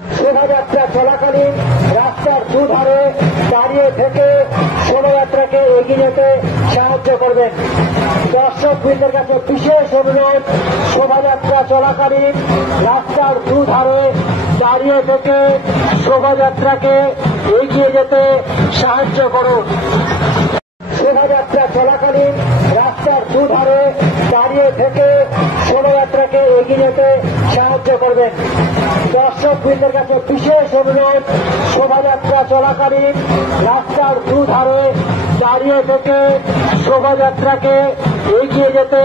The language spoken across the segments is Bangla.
শোভাযাত্রা চলাকালীন রাস্তার দুধারে দাঁড়িয়ে থেকে শোভাযাত্রাকে এগিয়ে যেতে সাহায্য করবেন। দর্শকবৃন্দের কাছে বিশেষ অনুরোধ, শোভাযাত্রা চলাকালীন রাস্তার দুধারে দাঁড়িয়ে থেকে শোভাযাত্রাকে এগিয়ে যেতে সাহায্য করুন। শোভাযাত্রা চলাকালীন রাস্তার দুধারে দাঁড়িয়ে থেকে শোভাযাত্রাকে এগিয়ে যেতে সাহায্য করবেন। দর্শকবৃন্দের কাছে বিশেষ অনুরোধ, শোভাযাত্রা চলাকালীন রাস্তার দুধারে দাঁড়িয়ে থেকে শোভাযাত্রাকে এগিয়ে যেতে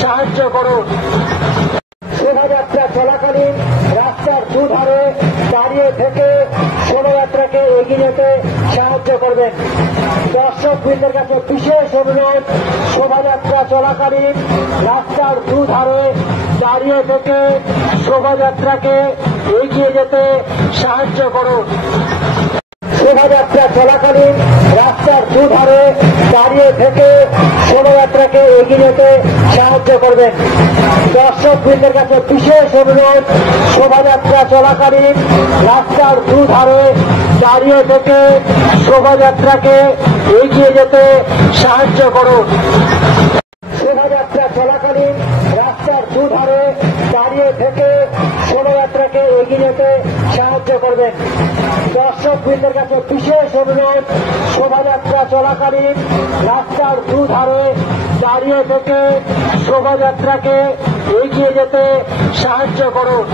সাহায্য করুন। শোভাযাত্রা চলাকালীন রাস্তার দুধারে দাঁড়িয়ে থেকে শোভাযাত্রাকে এগিয়ে যেতে সাহায্য করবেন। দর্শকবৃন্দের কাছে বিশেষ অনুরোধ, শোভাযাত্রা চলাকালীন রাস্তার দুধারে দাঁড়িয়ে থেকে শোভাযাত্রাকে এগিয়ে যেতে সাহায্য করুন। শোভাযাত্রা চলাকালীন রাস্তার দুধারে দাঁড়িয়ে থেকে শোভাযাত্রাকে এগিয়ে যেতে সাহায্য করবেন। দর্শকবৃন্দের কাছে বিশেষ অনুরোধ, শোভাযাত্রা চলাকালীন রাস্তার দুধারে দাঁড়িয়ে থেকে শোভাযাত্রাকে এগিয়ে যেতে সাহায্য করুন। শোভাযাত্রা চলাকালীন রাস্তার দুধারে দাঁড়িয়ে থেকে শোভাযাত্রাকে এগিয়ে যেতে সাহায্য করবেন। দর্শকবৃন্দের কাছে বিশেষ অনুরোধ, শোভাযাত্রা চলাকালীন রাস্তার দুধারে দাঁড়িয়ে থেকে শোভাযাত্রাকে এগিয়ে যেতে সাহায্য করুন।